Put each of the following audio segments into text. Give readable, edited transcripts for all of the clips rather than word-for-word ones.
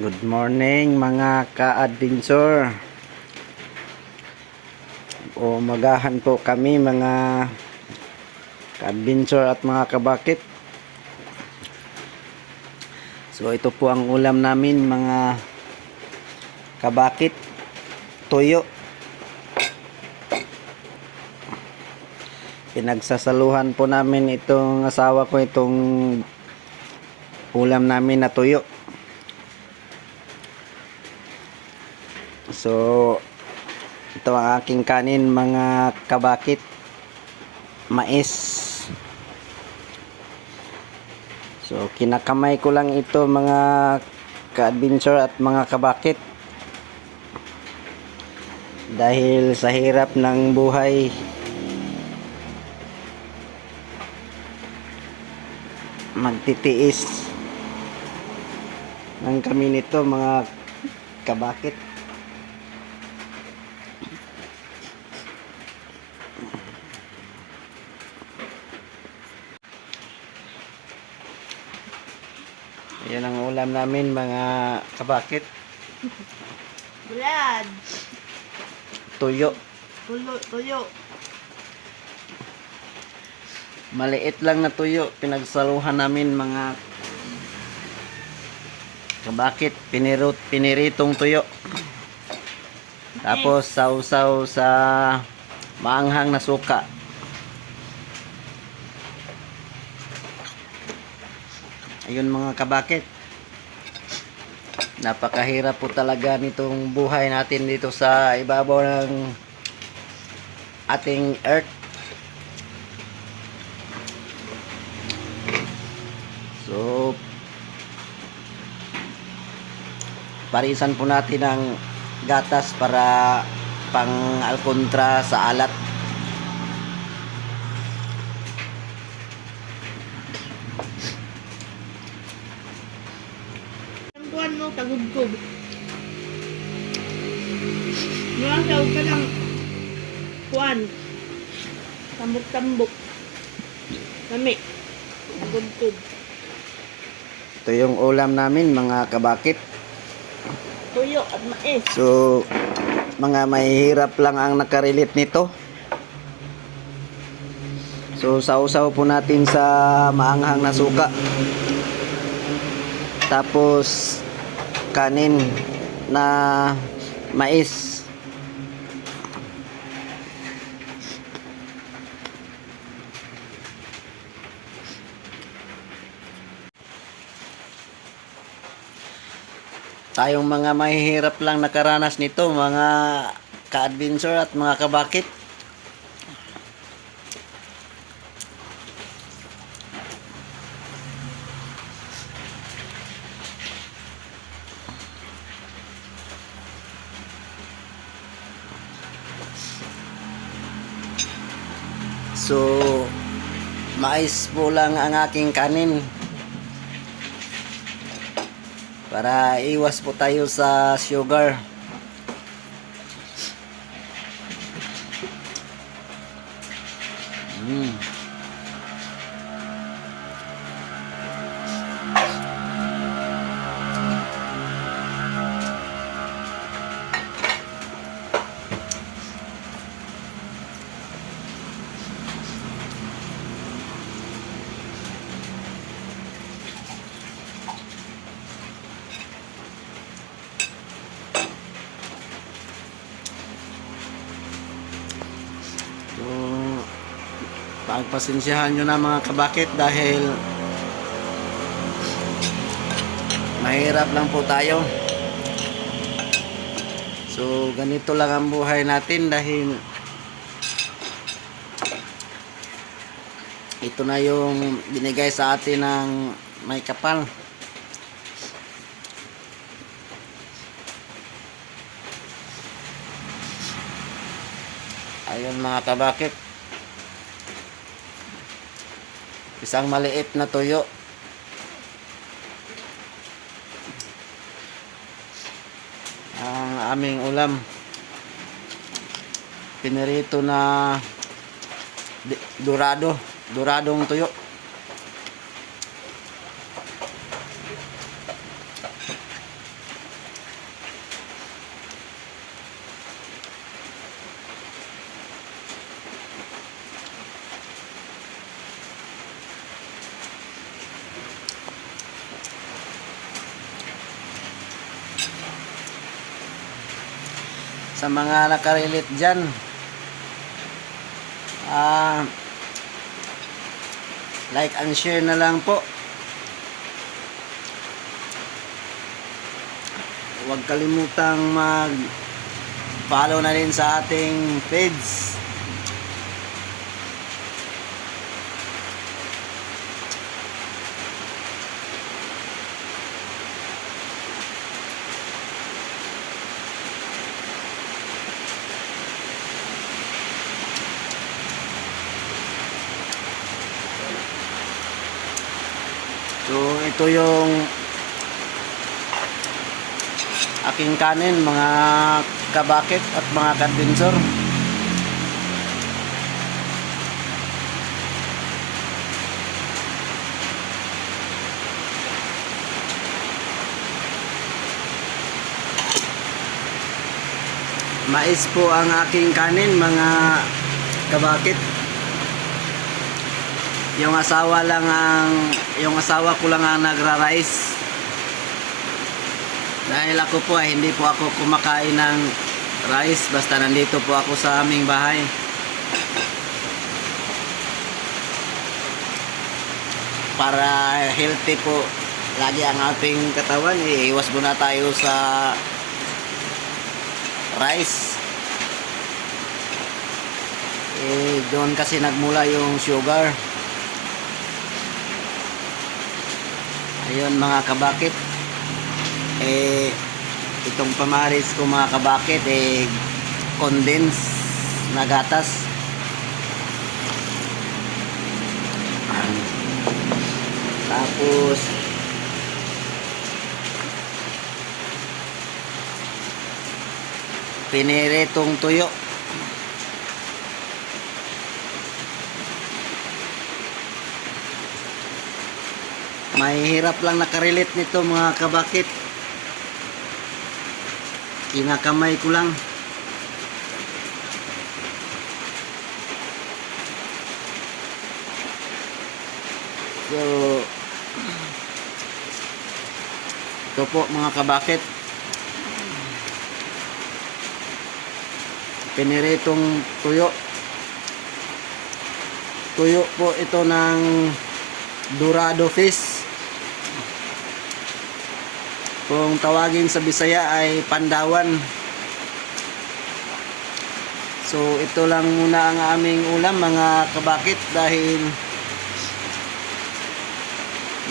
Good morning mga ka-adventure. Umagahan po kami mga ka-adventure at mga kabakit. So ito po ang ulam namin mga kabakit. Tuyo. Pinagsasaluhan po namin itong asawa ko itong ulam namin na tuyo. So ito ang aking kanin mga kabakit. Mais. So kinakamay ko lang ito mga ka-adventure at mga kabakit. Dahil sa hirap ng buhay, magtitiis ng kami nito mga kabakit. Yan ang ulam namin mga kabakit. Brad, Tuyo. tuyo. Maliit lang na tuyo. Pinagsaluhan namin mga kabakit. Piniritong tuyo. Tapos sausaw sa maanghang na suka. Ayun mga kabakit. Napakahirap po talaga nitong buhay natin dito sa ibabaw ng ating earth. So parisan po natin ang gatas para pang alkontra sa alat. Ang buwan mo, tagugkog. Nakasaw ka lang. Kuwan. Tambok-tambok. Kami. Tagugkog. Ito yung ulam namin mga kabakit. Tuyo at mais. So mga mahihirap lang ang nakarelate nito. So sausaw po natin sa maanghang na suka. Tapos kanin na mais. Tayong mga mahihirap lang nakaranas nito mga ka-adventure at mga kabakit. So mais po lang ang aking kanin para iwas po tayo sa sugar. So pagpasensyahan nyo na mga kabakit dahil mahirap lang po tayo. So ganito lang ang buhay natin dahil ito na yung binigay sa atin ng may kapal. Ayun mga kabakit. Isang maliit na tuyo. Ang aming ulam. Pinirito na doradong tuyo. sa mga nakarelate dyan. Like and share na lang po. Huwag kalimutang mag-follow na rin sa ating page. So ito yung aking kanin, mga kabakit at mga kadbensor. Mais po ang aking kanin, mga kabakit. Yung asawa ko lang ang nagra-rice. Dahil ako po ay hindi po ako kumakain ng rice basta nandito po ako sa aming bahay. Para healthy po lagi ang ating katawan, iiwas muna tayo sa rice. Doon kasi nagmula yung sugar. Ayun mga kabakit, itong pamaris ko mga kabakit, condense na gatas. Tapos piniritong tuyo. Mahirap lang nakarelate nito mga kabakit. Kinakamay ko lang. So ito po mga kabakit, piniritong tuyo. Tuyo po ito ng dorado fish. Kung tawagin sa Bisaya ay pandawan. So ito lang muna ang aming ulam mga kabakit dahil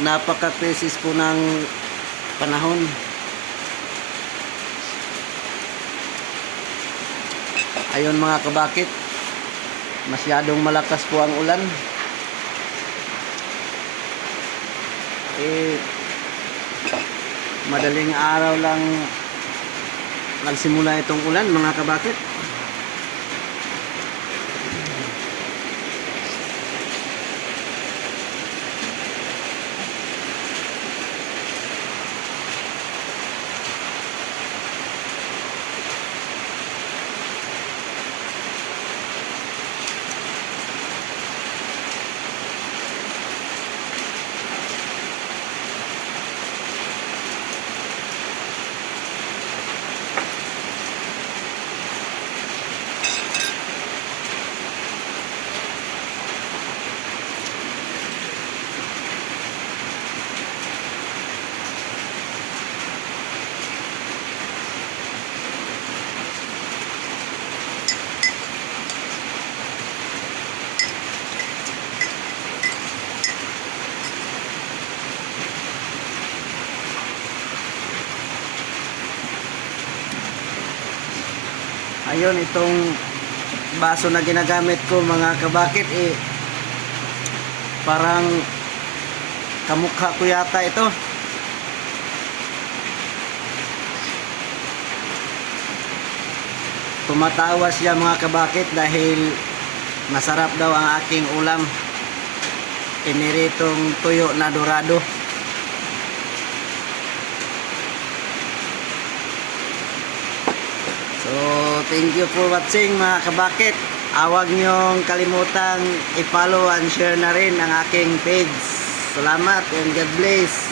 napaka-krisis po ng panahon. Ayun mga kabakit, masyadong malakas po ang ulan. Madaling araw lang nagsimula itong ulan mga kabakit. Ayun, itong baso na ginagamit ko mga kabakit, parang kamukha ko yata ito. Tumatawa siya mga kabakit dahil masarap daw ang aking ulam, piniritong tuyo na dorado. So, thank you for watching mga kabakit. Huwag niyong kalimutang i-follow and share na rin ang aking page. Salamat and God bless.